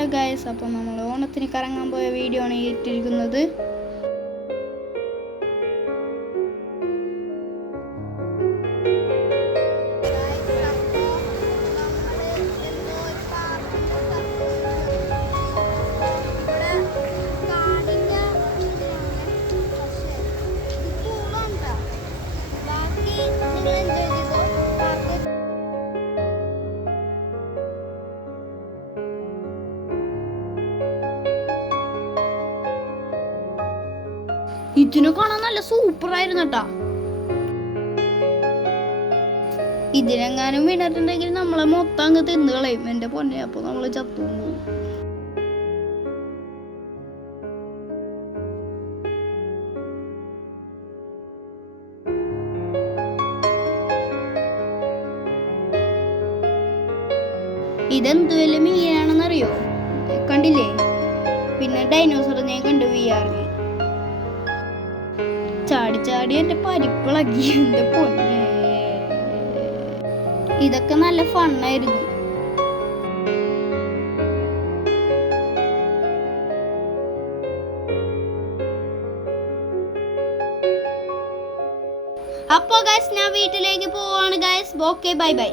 Hello guys, അപ്പോൾ നമ്മൾ ഓണത്തിന് കറങ്ങാൻ പോയ വീഡിയോ ആണ് ഇട്ടിരിക്കുന്നത്. ഇതിനെ കാണാൻ നല്ല സൂപ്പർ ആയിരുന്നു കേട്ടാ. ഇതിനെങ്ങാനും വീണിട്ടുണ്ടെങ്കിൽ നമ്മളെ മൊത്തം അങ്ങ് തിന്നു കളയും എന്റെ പൊന്നെ. അപ്പൊ നമ്മള് ചത്തു. ഇതെന്ത് വലിയ മീനാണെന്നറിയോ? കണ്ടില്ലേ? പിന്നെ ഡൈനോസറിനെ കണ്ടു VR-ൽ. ചാടി ചാടി എന്റെ പരിപ്പിളകി എന്റെ പൊന്നെ. ഇതൊക്കെ നല്ല ഫണ്ണായിരുന്നു. അപ്പോ ഗൈസ്, ഞാൻ വീട്ടിലേക്ക് പോവാണ് ഗൈസ്. Okay, bye bye.